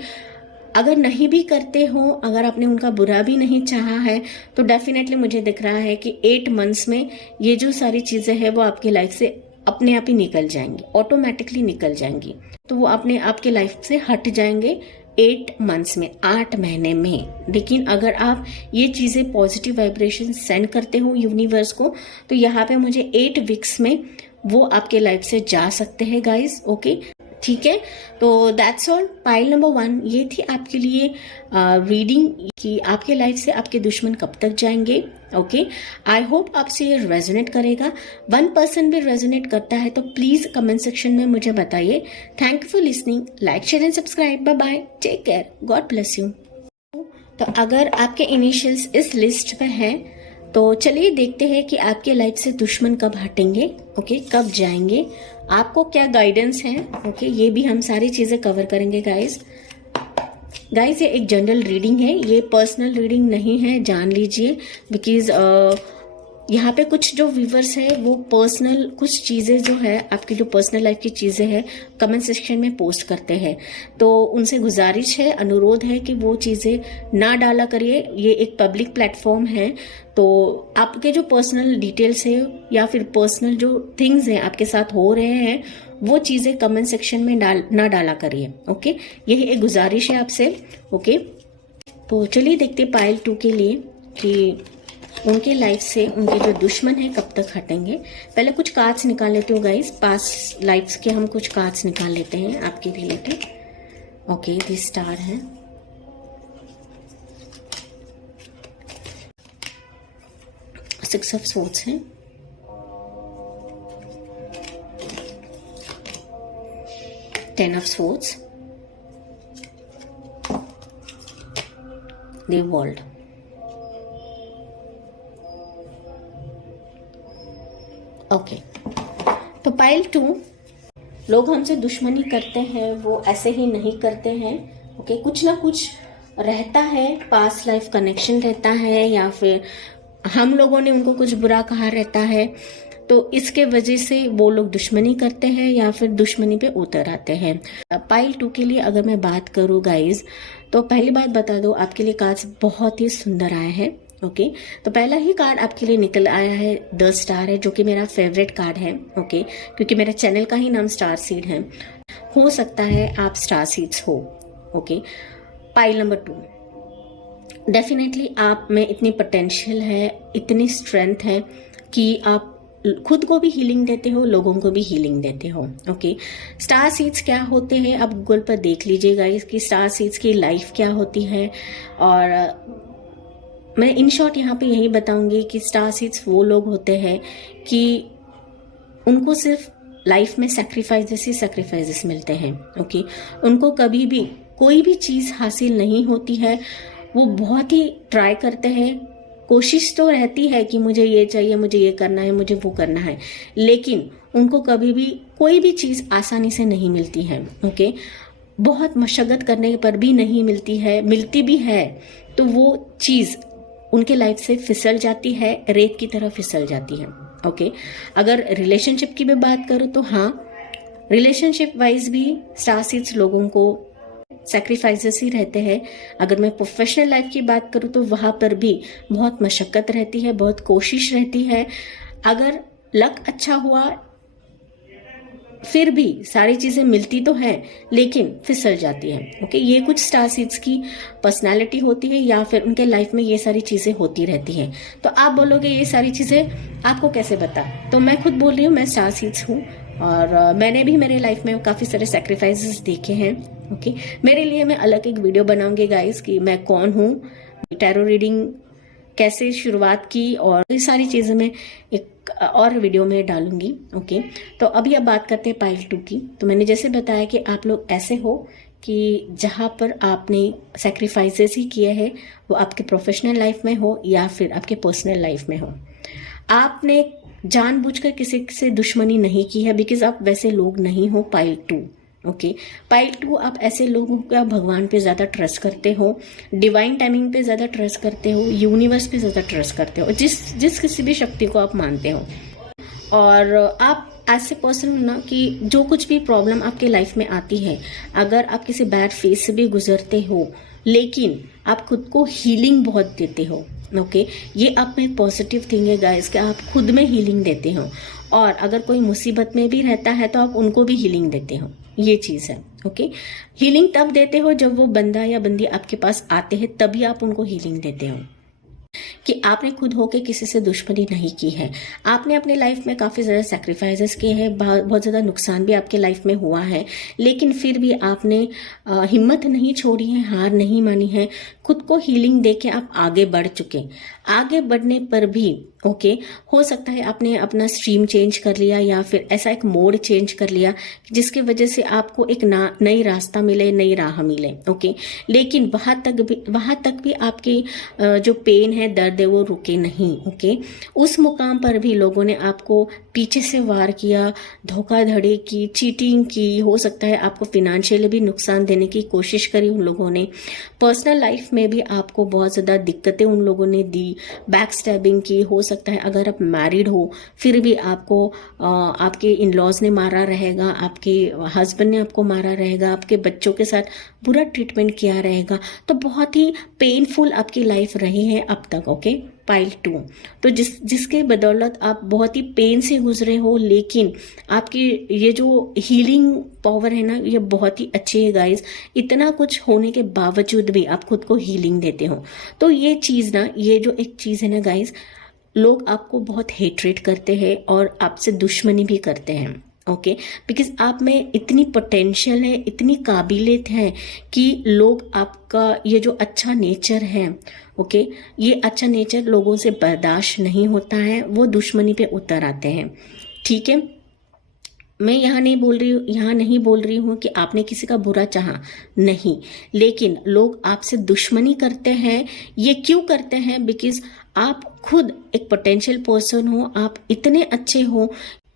अगर नहीं भी करते हो, अगर आपने उनका बुरा भी नहीं चाहा है, तो डेफिनेटली मुझे दिख रहा है कि 8 मंथ्स में ये जो सारी चीजें हैं वो आपकी लाइफ से अपने आप ही निकल जाएंगी, ऑटोमेटिकली निकल जाएंगी। तो वो अपने आपके लाइफ से हट जाएंगे 8 मंथ्स में, 8 महीने में। लेकिन अगर आप ये चीजें पॉजिटिव वाइब्रेशन सेंड करते हो यूनिवर्स को, तो यहाँ पे मुझे 8 वीक्स में वो आपके लाइफ से जा सकते हैं गाइस, ओके, ठीक है। तो दैट्स ऑल। पाइल नंबर 1 ये थी आपके लिए रीडिंग कि आपके लाइफ से आपके दुश्मन कब तक जाएंगे, ओके। आई होप आपसे ये रेजोनेट करेगा। 1% भी रेजोनेट करता है तो प्लीज कमेंट सेक्शन में मुझे बताइए। Thank you for listening, like share and subscribe. Bye bye, take care, God bless you. तो अगर आपके इनिशियल्स इस लिस्ट पे हैं तो चलिए देखते हैं कि आपके लाइफ से दुश्मन कब हटेंगे, ओके, कब जाएंगे, आपको क्या गाइडेंस है, ओके। ये भी हम सारी चीजें कवर करेंगे गाइस। ये एक जनरल रीडिंग है, ये पर्सनल रीडिंग नहीं है, जान लीजिए। बिकॉज यहाँ पे कुछ जो व्यूवर्स है वो पर्सनल कुछ चीजें जो है आपकी जो पर्सनल लाइफ की चीजें हैं कमेंट सेक्शन में पोस्ट करते हैं, तो उनसे गुजारिश है, अनुरोध है कि वो चीजें ना डाला करिए। ये एक पब्लिक प्लेटफॉर्म है, तो आपके जो पर्सनल डिटेल्स है या फिर पर्सनल जो थिंग्स हैं आपके साथ हो रहे हैं वो चीजें कमेंट सेक्शन में ना डाला करिए, ओके। यही एक गुजारिश है आपसे, ओके। तो चलिए देखते पाइल 2 के लिए कि उनके लाइफ से उनके जो दुश्मन है कब तक हटेंगे। पहले कुछ कार्ड्स निकाल लेते हो गाइस, पास्ट लाइफ्स के हम कुछ कार्ड्स निकाल लेते हैं आपके रिलेटेड, ओके। दिस स्टार है, सिक्स ऑफ स्वॉर्ड्स है, ten of swords, the world, okay. तो पाइल 2, लोग हमसे दुश्मनी करते हैं वो ऐसे ही नहीं करते हैं, ओके। कुछ ना कुछ रहता है, पास्ट लाइफ कनेक्शन रहता है या फिर हम लोगों ने उनको कुछ बुरा कहा रहता है, तो इसके वजह से वो लोग दुश्मनी करते हैं या फिर दुश्मनी पे उतर आते हैं। पाइल 2 के लिए अगर मैं बात करूँ गाइज, तो पहली बात बता दो आपके लिए कार्ड्स बहुत ही सुंदर आए हैं, ओके। तो पहला ही कार्ड आपके लिए निकल आया है द स्टार है, जो कि मेरा फेवरेट कार्ड है, ओके, क्योंकि मेरे चैनल का ही नाम स्टार सीड है। हो सकता है आप स्टार सीड्स हो, ओके। पाइल नंबर 2, डेफिनेटली आप में इतनी पोटेंशियल है, इतनी स्ट्रेंथ है कि आप खुद को भी हीलिंग देते हो, लोगों को भी हीलिंग देते हो, ओके। स्टार सीड्स क्या होते हैं आप गूगल पर देख लीजिएगा इसकी स्टार सीड्स की लाइफ क्या होती है, और मैं इन शॉर्ट यहाँ पे यही बताऊंगी कि स्टार सीड्स वो लोग होते हैं कि उनको सिर्फ लाइफ में सैक्रिफाइसेस मिलते हैं, ओके। उनको कभी भी कोई भी चीज हासिल नहीं होती है, वो बहुत ही ट्राई करते हैं, कोशिश तो रहती है कि मुझे ये चाहिए, मुझे ये करना है, मुझे वो करना है, लेकिन उनको कभी भी कोई भी चीज़ आसानी से नहीं मिलती है। ओके, बहुत मशक्क़त करने पर भी नहीं मिलती है, मिलती भी है तो वो चीज़ उनके लाइफ से फिसल जाती है, रेत की तरह फिसल जाती है। ओके, अगर रिलेशनशिप की भी बात करूँ तो हाँ, रिलेशनशिप वाइज भी स्टार सीड्स लोगों को सैक्रिफाइसेस ही रहते हैं। अगर मैं प्रोफेशनल लाइफ की बात करूँ तो वहाँ पर भी बहुत मशक्क़त रहती है, बहुत कोशिश रहती है। अगर लक अच्छा हुआ फिर भी सारी चीज़ें मिलती तो हैं लेकिन फिसल जाती हैं। ओके, ये कुछ स्टार सीड्स की पर्सनालिटी होती है या फिर उनके लाइफ में ये सारी चीज़ें होती रहती हैं। तो आप बोलोगे ये सारी चीज़ें आपको कैसे पता? तो मैं खुद बोल रही हूँ, मैं स्टार सीड्स हूँ और मैंने भी मेरे लाइफ में काफ़ी सारे सेक्रीफाइसेस देखे हैं। ओके, मेरे लिए मैं अलग एक वीडियो बनाऊंगी गाइस कि मैं कौन हूँ, टैरो रीडिंग कैसे शुरुआत की और ये सारी चीज़ें मैं एक और वीडियो में डालूंगी। ओके, तो अभी अब बात करते हैं पाइल 2 की। तो मैंने जैसे बताया कि आप लोग ऐसे हो कि जहाँ पर आपने सेक्रीफाइसेस ही किए हैं, वो आपके प्रोफेशनल लाइफ में हो या फिर आपके पर्सनल लाइफ में हो। आपने जानबूझकर किसी से दुश्मनी नहीं की है, बिकॉज आप वैसे लोग नहीं हो पाइल 2। ओके, पाइल 2 आप ऐसे लोगों का भगवान पे ज़्यादा ट्रस्ट करते हो, डिवाइन टाइमिंग पे ज़्यादा ट्रस्ट करते हो, यूनिवर्स पे ज़्यादा ट्रस्ट करते हो, जिस किसी भी शक्ति को आप मानते हो। और आप ऐसे पर्सन हो ना कि जो कुछ भी प्रॉब्लम आपके लाइफ में आती है, अगर आप किसी बैड फेज से भी गुजरते हो, लेकिन आप खुद को हीलिंग बहुत देते हो। ओके, ये आप में पॉजिटिव थिंग है गाइस कि आप खुद में हीलिंग देते हो। और अगर कोई मुसीबत में भी रहता है तो आप उनको भी हीलिंग देते हो, ये चीज़ है। ओके, हीलिंग तब देते हो जब वो बंदा या बंदी आपके पास आते हैं, तभी आप उनको हीलिंग देते हो कि आपने खुद होके किसी से दुश्मनी नहीं की है। आपने अपने लाइफ में काफ़ी ज़्यादा सैक्रिफाइसेस किए हैं, बहुत ज़्यादा नुकसान भी आपके लाइफ में हुआ है, लेकिन फिर भी आपने हिम्मत नहीं छोड़ी है, हार नहीं मानी है, खुद को हीलिंग देके आप आगे बढ़ चुके। आगे बढ़ने पर भी ओके, हो सकता है आपने अपना स्ट्रीम चेंज कर लिया या फिर ऐसा एक मोड चेंज कर लिया जिसकी वजह से आपको एक नई रास्ता मिले, नई राह मिले। ओके, लेकिन वहाँ तक भी आपकी जो पेन है, दर्द है, वो रुके नहीं। ओके, उस मुकाम पर भी लोगों ने आपको पीछे से वार किया, धोखाधड़ी की, चीटिंग की, हो सकता है आपको फिनेंशियली भी नुकसान देने की कोशिश करी उन लोगों ने। पर्सनल लाइफ में भी आपको बहुत ज़्यादा दिक्कतें उन लोगों ने दी, बैक स्टैबिंग की। हो सकता है अगर आप मैरिड हो फिर भी आपको आपके इन लॉज ने मारा रहेगा, आपके हस्बैंड ने आपको मारा रहेगा, आपके बच्चों के साथ बुरा ट्रीटमेंट किया रहेगा। तो बहुत ही पेनफुल आपकी लाइफ रही है अब तक। ओके, पाइल 2 तो जिसके बदौलत आप बहुत ही पेन से गुजरे हो, लेकिन आपकी ये जो हीलिंग पावर है ना, ये बहुत ही अच्छी है गाइस। इतना कुछ होने के बावजूद भी आप खुद को हीलिंग देते हो। तो ये चीज़ ना, ये जो एक चीज़ है ना गाइस, लोग आपको बहुत हेट्रेट करते हैं और आपसे दुश्मनी भी करते हैं। ओके, बिकॉज आप में इतनी पोटेंशियल है, इतनी काबिलियत है कि लोग आपका ये जो अच्छा नेचर है, ओके, ये अच्छा नेचर लोगों से बर्दाश्त नहीं होता है, वो दुश्मनी पे उतर आते हैं। ठीक है, मैं यहाँ नहीं बोल रही हूँ कि आपने किसी का बुरा चाहा, नहीं, लेकिन लोग आपसे दुश्मनी करते हैं। ये क्यों करते हैं? बिकॉज आप खुद एक पोटेंशियल पर्सन हो, आप इतने अच्छे हो,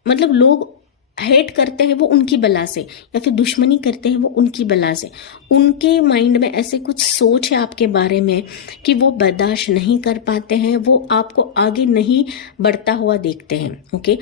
मतलब लोग हेट करते हैं वो उनकी बला से, या फिर दुश्मनी करते हैं वो उनकी बला से। उनके माइंड में ऐसे कुछ सोच है आपके बारे में कि वो बर्दाश्त नहीं कर पाते हैं, वो आपको आगे नहीं बढ़ता हुआ देखते हैं। ओके,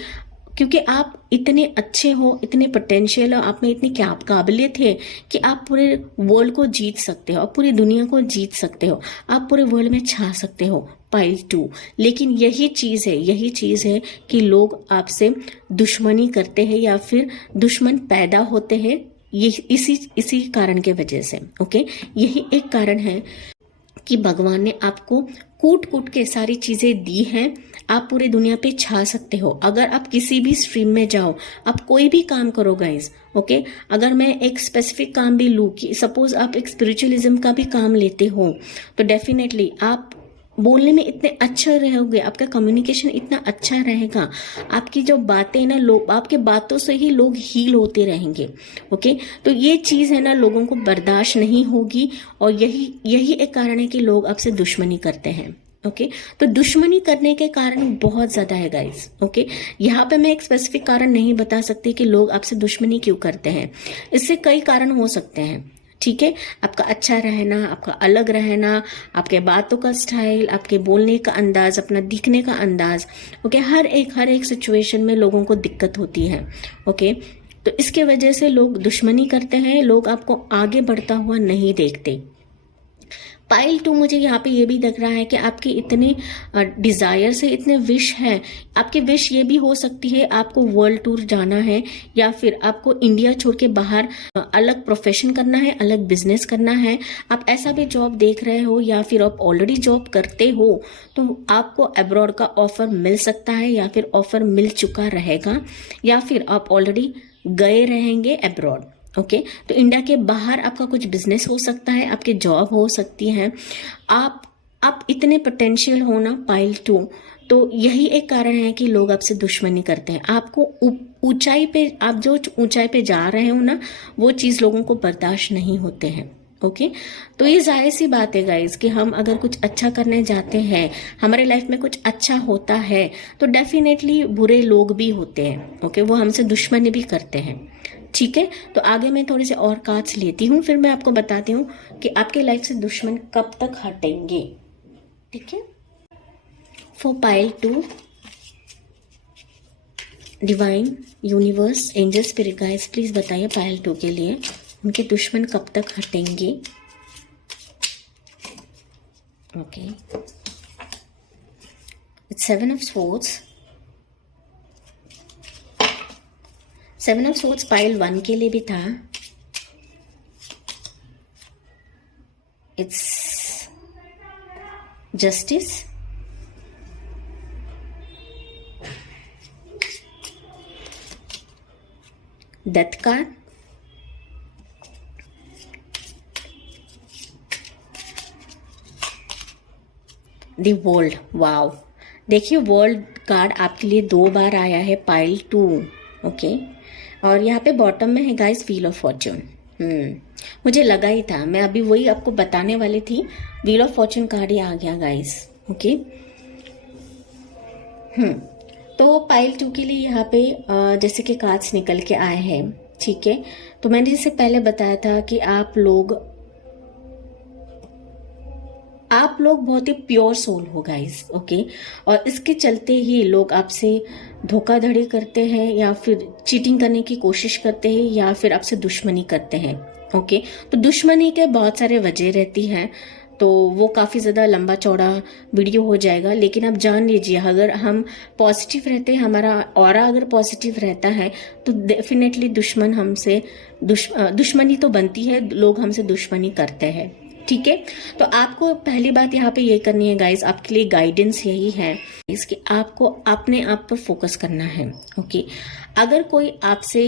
क्योंकि आप इतने अच्छे हो, इतने पोटेंशियल हो, आप में इतनी क्या काबिलियत है कि आप पूरे वर्ल्ड को जीत सकते हो, आप पूरी दुनिया को जीत सकते हो, आप पूरे वर्ल्ड में छा सकते हो, पाइल 2। लेकिन यही चीज़ है कि लोग आपसे दुश्मनी करते हैं या फिर दुश्मन पैदा होते हैं, ये इसी कारण के वजह से। ओके, यही एक कारण है कि भगवान ने आपको कूट के सारी चीज़ें दी हैं। आप पूरी दुनिया पे छा सकते हो। अगर आप किसी भी स्ट्रीम में जाओ, आप कोई भी काम करो गाइज। ओके, अगर मैं एक स्पेसिफिक काम भी लूँ कि सपोज आप एक स्पिरिचुअलिज्म का भी काम लेते हो, तो डेफिनेटली आप बोलने में इतने अच्छे रहोगे, आपका कम्युनिकेशन इतना अच्छा रहेगा, आपकी जो बातें ना, लोग आपके बातों से ही लोग हील होते रहेंगे। ओके, तो ये चीज है ना, लोगों को बर्दाश्त नहीं होगी, और यही एक कारण है कि लोग आपसे दुश्मनी करते हैं। ओके, तो दुश्मनी करने के कारण बहुत ज्यादा है गाइस। ओके, यहाँ पे मैं एक स्पेसिफिक कारण नहीं बता सकती कि लोग आपसे दुश्मनी क्यों करते हैं, इससे कई कारण हो सकते हैं। ठीक है, आपका अच्छा रहना, आपका अलग रहना, आपके बातों का स्टाइल, आपके बोलने का अंदाज, अपना दिखने का अंदाज। ओके, हर एक सिचुएशन में लोगों को दिक्कत होती है। ओके, तो इसके वजह से लोग दुश्मनी करते हैं, लोग आपको आगे बढ़ता हुआ नहीं देखते। पाइल 2 मुझे यहाँ पे ये भी दिख रहा है कि आपकी इतने डिजायर से, इतने विश है, आपकी विश ये भी हो सकती है आपको वर्ल्ड टूर जाना है, या फिर आपको इंडिया छोड़ के बाहर अलग प्रोफेशन करना है, अलग बिजनेस करना है। आप ऐसा भी जॉब देख रहे हो, या फिर आप ऑलरेडी जॉब करते हो, तो आपको अब्रॉड का ऑफर मिल सकता है, या फिर ऑफर मिल चुका रहेगा, या फिर आप ऑलरेडी गए रहेंगे अब्रॉड। ओके, तो इंडिया के बाहर आपका कुछ बिजनेस हो सकता है, आपकी जॉब हो सकती है, आप इतने पोटेंशियल हो ना पाइल 2, तो यही एक कारण है कि लोग आपसे दुश्मनी करते हैं। आपको ऊंचाई पे, आप जो ऊंचाई पे जा रहे हो ना, वो चीज लोगों को बर्दाश्त नहीं होते हैं। ओके, तो ये जाहिर सी बात है गाइज कि हम अगर कुछ अच्छा करने जाते हैं, हमारे लाइफ में कुछ अच्छा होता है, तो डेफिनेटली बुरे लोग भी होते हैं। ओके, वो हमसे दुश्मनी भी करते हैं। ठीक है, तो आगे मैं थोड़े से और कार्ड्स लेती हूँ, फिर मैं आपको बताती हूँ कि आपके लाइफ से दुश्मन कब तक हटेंगे। ठीक है, for pile 2, divine, universe, angel, spirit guides, please बताइए पाइल 2 के लिए उनके दुश्मन कब तक हटेंगे। Okay, it's 7 of swords. 7 of swords pile 1 के लिए भी था। It's justice, death card, the world. Wow, देखिए वर्ल्ड कार्ड आपके लिए 2 बार आया है पाइल 2। ओके, और यहाँ पे बॉटम में है गाइस व्हील ऑफ फॉर्च्यून। मुझे लगा ही था, मैं अभी वही आपको बताने वाली थी, व्हील ऑफ फॉर्च्यून कार्ड ही आ गया गाइस। ओके, तो पाइल 2 के लिए यहाँ पे जैसे कि कार्ड्स निकल के आए हैं। ठीक है, तो मैंने जैसे पहले बताया था कि आप लोग बहुत ही प्योर सोल हो गाइस। ओके, और इसके चलते ही लोग आपसे धोखाधड़ी करते हैं, या फिर चीटिंग करने की कोशिश करते हैं, या फिर आपसे दुश्मनी करते हैं। ओके, तो दुश्मनी के बहुत सारे वजह रहती हैं, तो वो काफ़ी ज़्यादा लंबा चौड़ा वीडियो हो जाएगा, लेकिन आप जान लीजिए अगर हम पॉजिटिव रहते हैं, हमारा ऑरा अगर पॉजिटिव रहता है, तो डेफिनेटली दुश्मन हमसे दुश्मनी तो बनती है, लोग हमसे दुश्मनी करते हैं। ठीक है, तो आपको पहली बात यहाँ पे ये करनी है गाइस, आपके लिए गाइडेंस यही है इसकी, आपको अपने आप पर फोकस करना है। ओके, अगर कोई आपसे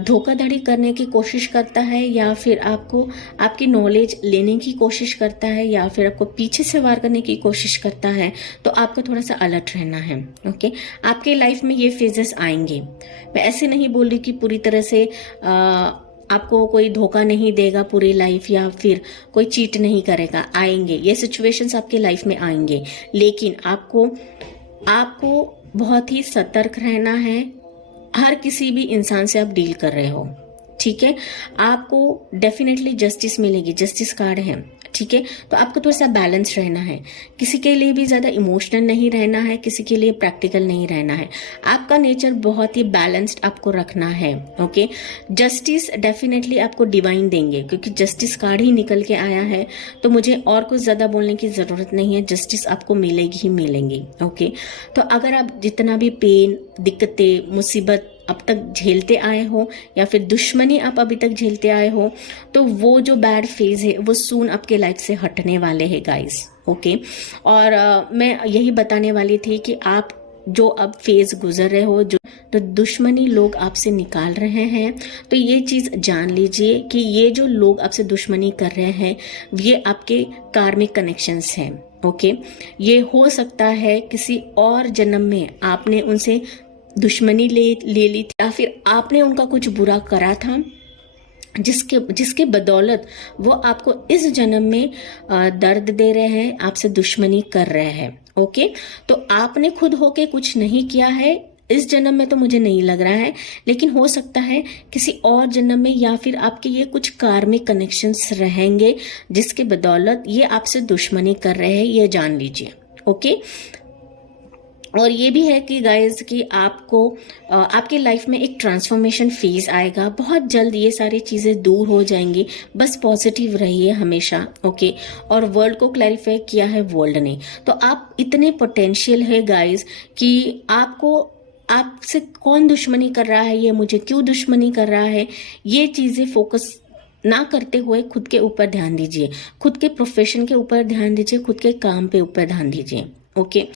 धोखाधड़ी करने की कोशिश करता है, या फिर आपको आपकी नॉलेज लेने की कोशिश करता है, या फिर आपको पीछे से वार करने की कोशिश करता है, तो आपको थोड़ा सा अलर्ट रहना है। ओके, आपके लाइफ में ये फेजेस आएंगे। मैं ऐसे नहीं बोल रही कि पूरी तरह से आपको कोई धोखा नहीं देगा पूरी लाइफ, या फिर कोई चीट नहीं करेगा, आएंगे ये सिचुएशंस आपके लाइफ में आएंगे, लेकिन आपको बहुत ही सतर्क रहना है। हर किसी भी इंसान से आप डील कर रहे हो, ठीक है, आपको डेफिनेटली जस्टिस मिलेगी, जस्टिस कार्ड है। ठीक है, तो आपको थोड़ा सा बैलेंस रहना है, किसी के लिए भी ज्यादा इमोशनल नहीं रहना है, किसी के लिए प्रैक्टिकल नहीं रहना है, आपका नेचर बहुत ही बैलेंस्ड आपको रखना है। ओके, जस्टिस डेफिनेटली आपको डिवाइन देंगे, क्योंकि जस्टिस कार्ड ही निकल के आया है, तो मुझे और कुछ ज्यादा बोलने की जरूरत नहीं है, जस्टिस आपको मिलेगी ही मिलेंगी। ओके, तो अगर आप जितना भी पेन, दिक्कतें, मुसीबत अब तक झेलते आए हो, या फिर दुश्मनी आप अभी तक झेलते आए हो, तो वो जो बैड फेज है वो सून आपके लाइफ से हटने वाले हैं गाइस। ओके, और मैं यही बताने वाली थी कि आप जो अब फेज गुजर रहे हो, जो तो दुश्मनी लोग आपसे निकाल रहे हैं, तो ये चीज जान लीजिए कि ये जो लोग आपसे दुश्मनी कर रहे हैं, ये आपके कार्मिक कनेक्शंस हैं। ओके। ये हो सकता है किसी और जन्म में आपने उनसे दुश्मनी ले ली थी, या फिर आपने उनका कुछ बुरा करा था जिसके बदौलत वो आपको इस जन्म में दर्द दे रहे हैं, आपसे दुश्मनी कर रहे हैं। ओके, तो आपने खुद होके कुछ नहीं किया है इस जन्म में, तो मुझे नहीं लग रहा है, लेकिन हो सकता है किसी और जन्म में, या फिर आपके ये कुछ कार्मिक कनेक्शंस रहेंगे जिसके बदौलत ये आपसे दुश्मनी कर रहे हैं, ये जान लीजिए। ओके, और ये भी है कि गाइस कि आपको आपकी लाइफ में एक ट्रांसफॉर्मेशन फेज आएगा बहुत जल्द, ये सारी चीज़ें दूर हो जाएंगी, बस पॉजिटिव रहिए हमेशा। ओके, और वर्ल्ड को क्लैरिफाई किया है वर्ल्ड ने, तो आप इतने पोटेंशियल है गाइस कि आपसे कौन दुश्मनी कर रहा है, ये मुझे क्यों दुश्मनी कर रहा है, ये चीज़ें फोकस ना करते हुए खुद के ऊपर ध्यान दीजिए, खुद के प्रोफेशन के ऊपर ध्यान दीजिए, खुद के काम पे ऊपर ध्यान दीजिए। ओके,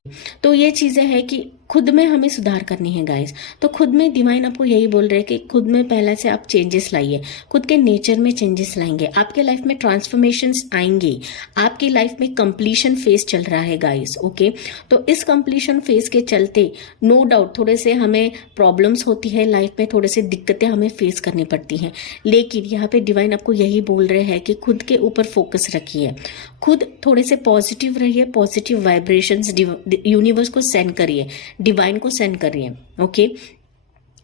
तो ये चीजें है कि खुद में हमें सुधार करनी है गाइस। तो खुद में डिवाइन आपको यही बोल रहे हैं कि खुद में पहले से आप चेंजेस लाइए, खुद के नेचर में चेंजेस लाएंगे, आपके लाइफ में ट्रांसफॉर्मेशंस आएंगे, आपकी लाइफ में कंप्लीशन फेज चल रहा है गाइस। ओके, तो इस कंप्लीशन फेज के चलते नो डाउट थोड़े से हमें प्रॉब्लम्स होती है लाइफ में, थोड़े से दिक्कतें हमें फेस करनी पड़ती हैं, लेकिन यहाँ पे डिवाइन आपको यही बोल रहे हैं कि खुद के ऊपर फोकस रखिए, खुद थोड़े से पॉजिटिव रहिए, पॉजिटिव वाइब्रेशंस यूनिवर्स को सेंड करिए, डिवाइन को सेंड करिए। ओके,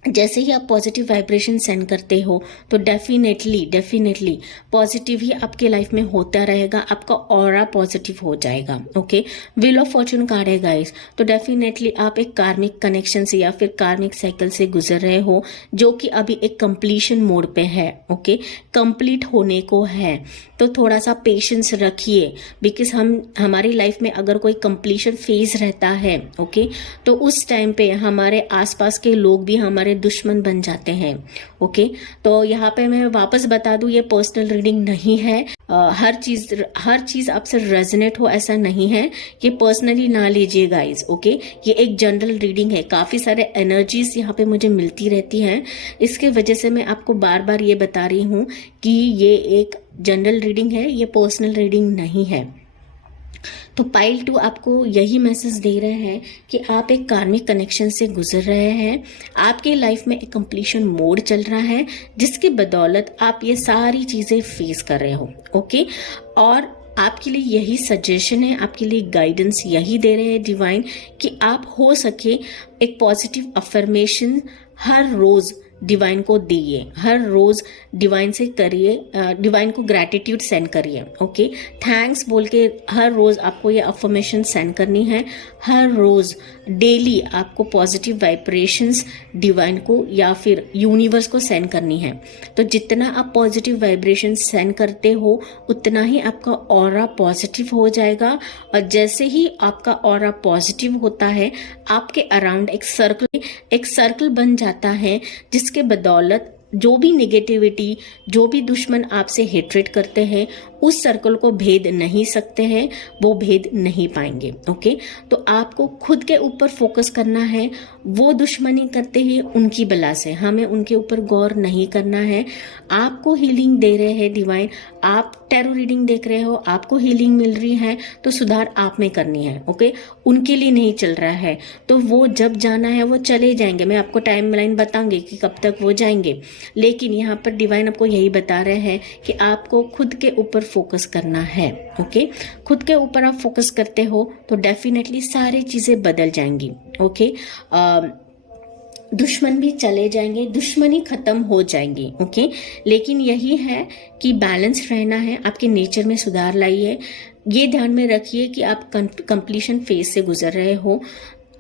जैसे ही आप पॉजिटिव वाइब्रेशन सेंड करते हो तो डेफिनेटली पॉजिटिव ही आपके लाइफ में होता रहेगा, आपका ऑरा पॉजिटिव हो जाएगा। Okay, wheel of Fortune card है गाइस, तो डेफिनेटली आप एक कार्मिक कनेक्शन से या फिर कार्मिक साइकिल से गुजर रहे हो जो कि अभी एक कंप्लीशन मोड पे है। ओके, कंप्लीट होने को है, तो थोड़ा सा पेशेंस रखिए, बिकॉज हमारी लाइफ में अगर कोई कंप्लीशन फेज रहता है, ओके, तो उस टाइम पे हमारे आसपास के लोग भी हमारे दुश्मन बन जाते हैं। ओके, तो यहाँ पे मैं वापस बता दूं, ये पर्सनल रीडिंग नहीं है, हर चीज आपसे रेजोनेट हो ऐसा नहीं है, ये पर्सनली ना लीजिए गाइस। ओके, ये एक जनरल रीडिंग है, काफी सारे एनर्जीज यहाँ पे मुझे मिलती रहती हैं, इसके वजह से मैं आपको बार बार ये बता रही हूँ कि ये एक जनरल रीडिंग है, ये पर्सनल रीडिंग नहीं है। तो पाइल 2 आपको यही मैसेज दे रहे हैं कि आप एक कार्मिक कनेक्शन से गुजर रहे हैं, आपके लाइफ में एक कंप्लीशन मोड चल रहा है जिसकी बदौलत आप ये सारी चीजें फेस कर रहे हो। ओके, और आपके लिए यही सजेशन है, आपके लिए गाइडेंस यही दे रहे हैं डिवाइन कि आप हो सके एक पॉजिटिव अफर्मेशन हर रोज डिवाइन को दिए, हर रोज डिवाइन से करिए, डिवाइन को ग्रैटिट्यूड सेंड करिए। ओके, थैंक्स बोल के हर रोज आपको ये अफर्मेशन सेंड करनी है, हर रोज डेली आपको पॉजिटिव वाइब्रेशंस डिवाइन को या फिर यूनिवर्स को सेंड करनी है। तो जितना आप पॉजिटिव वाइब्रेशन सेंड करते हो उतना ही आपका ऑरा पॉजिटिव हो जाएगा, और जैसे ही आपका ऑरा पॉजिटिव होता है आपके अराउंड एक सर्कल बन जाता है जिसके बदौलत जो भी नेगेटिविटी, जो भी दुश्मन आपसे हेट्रेट करते हैं उस सर्कल को भेद नहीं सकते हैं, वो भेद नहीं पाएंगे। ओके, तो आपको खुद के ऊपर फोकस करना है, वो दुश्मनी करते हैं उनकी बला से, हमें उनके ऊपर गौर नहीं करना है। आपको हीलिंग दे रहे हैं डिवाइन, आप टैरो रीडिंग देख रहे हो, आपको हीलिंग मिल रही है, तो सुधार आप में करनी है। ओके, उनके लिए नहीं चल रहा है, तो वो जब जाना है वो चले जाएंगे, मैं आपको टाइम लाइन बताऊंगी कि कब तक वो जाएंगे, लेकिन यहाँ पर डिवाइन आपको यही बता रहे हैं कि आपको खुद के ऊपर फोकस करना है। ओके, खुद के ऊपर आप फोकस करते हो तो डेफिनेटली सारी चीजें बदल जाएंगी। ओके, दुश्मन भी चले जाएंगे, दुश्मनी खत्म हो जाएंगी। ओके, लेकिन यही है कि बैलेंस रहना है, आपके नेचर में सुधार लाइए, ये ध्यान में रखिए कि आप कंप्लीशन फेज से गुजर रहे हो,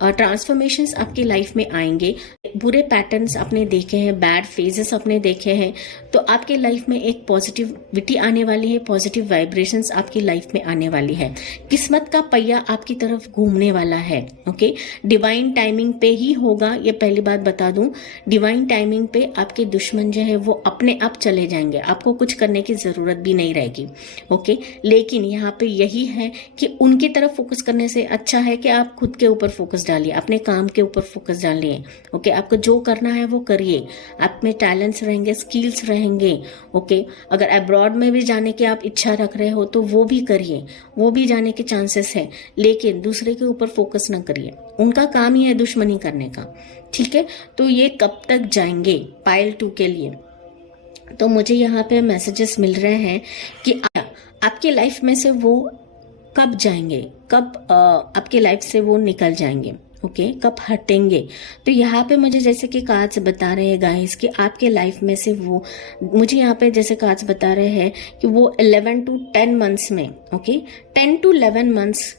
ट्रांसफॉर्मेशंस आपकी लाइफ में आएंगे, बुरे पैटर्न्स आपने देखे हैं, बैड फेजेस आपने देखे हैं, तो आपके लाइफ में एक पॉजिटिविटी आने वाली है, पॉजिटिव वाइब्रेशंस आपकी लाइफ में आने वाली है, किस्मत का पहिया आपकी तरफ घूमने वाला है। ओके, डिवाइन टाइमिंग पे ही होगा, ये पहली बात बता दूं, डिवाइन टाइमिंग पे आपके दुश्मन जो है वो अपने आप चले जाएंगे, आपको कुछ करने की जरूरत भी नहीं रहेगी। ओके, लेकिन यहाँ पे यही है कि उनकी तरफ फोकस करने से अच्छा है कि आप खुद के ऊपर फोकस डालिए, अपने काम के ऊपर फोकस डालिए। ओके, आपको जो करना है वो करिए, आप में टैलेंट्स रहेंगे, स्किल्स रहेंगे। ओके, अगर अब्रॉड में भी जाने की आप इच्छा रख रहे हो तो वो भी करिए, वो भी जाने के चांसेस है, लेकिन दूसरे के ऊपर फोकस ना करिए, उनका काम ही है दुश्मनी करने का। ठीक है, तो ये कब तक जाएंगे पाइल 2 के लिए? तो मुझे यहाँ पे मैसेजेस मिल रहे हैं कि आपकी लाइफ में से वो कब जाएंगे, कब आपके लाइफ से वो निकल जाएंगे। ओके, कब हटेंगे? तो यहाँ पे मुझे जैसे कि कार्ड्स बता रहे हैं गाइस कि आपके लाइफ में से वो, मुझे यहाँ पे जैसे कार्ड्स बता रहे हैं कि वो 11 to 10 मंथ्स में, ओके 10 to 11 मंथ्स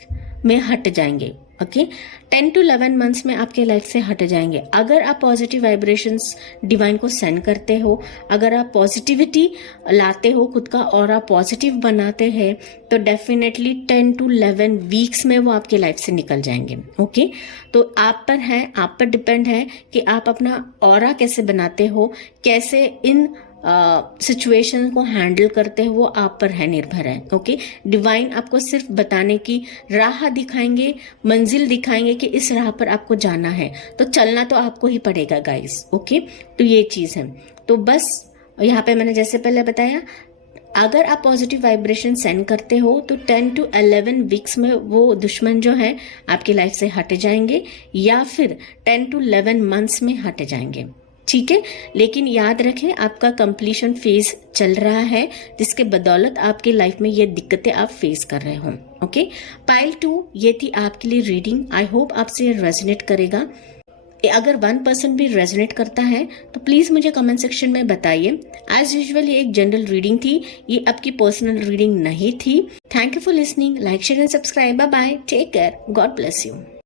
में हट जाएंगे। ओके, 10 to 11 मंथ्स में आपके लाइफ से हट जाएंगे। अगर आप पॉजिटिव वाइब्रेशंस डिवाइन को सेंड करते हो, अगर आप पॉजिटिविटी लाते हो खुद का और आप पॉजिटिव बनाते हैं, तो डेफिनेटली 10 to 11 वीक्स में वो आपके लाइफ से निकल जाएंगे। ओके, तो आप पर है, आप पर डिपेंड है कि आप अपना ऑरा कैसे बनाते हो, कैसे इन सिचुएशन को हैंडल करते हैं, वो आप पर है, निर्भर है। ओके, डिवाइन आपको सिर्फ बताने की राह दिखाएंगे, मंजिल दिखाएंगे कि इस राह पर आपको जाना है, तो चलना तो आपको ही पड़ेगा गाइस। ओके, तो ये चीज है। तो बस यहाँ पे मैंने जैसे पहले बताया, अगर आप पॉजिटिव वाइब्रेशन सेंड करते हो तो 10 to 11 वीक्स में वो दुश्मन जो है आपकी लाइफ से हट जाएंगे, या फिर 10 to 11 मंथ्स में हट जाएंगे। ठीक है, लेकिन याद रखें आपका कंप्लीशन फेज चल रहा है, जिसके बदौलत आपकी लाइफ में ये दिक्कतें आप फेस कर रहे हो। ओके, पाइल 2 ये थी आपके लिए रीडिंग। आई होप आपसे ये रेजोनेट करेगा। अगर 1% भी रेजोनेट करता है तो प्लीज मुझे कमेंट सेक्शन में बताइए। एज यूजुअल ये एक जनरल रीडिंग थी, ये आपकी पर्सनल रीडिंग नहीं थी। Thank you for listening, like share and subscribe. Bye bye, take care, God bless you.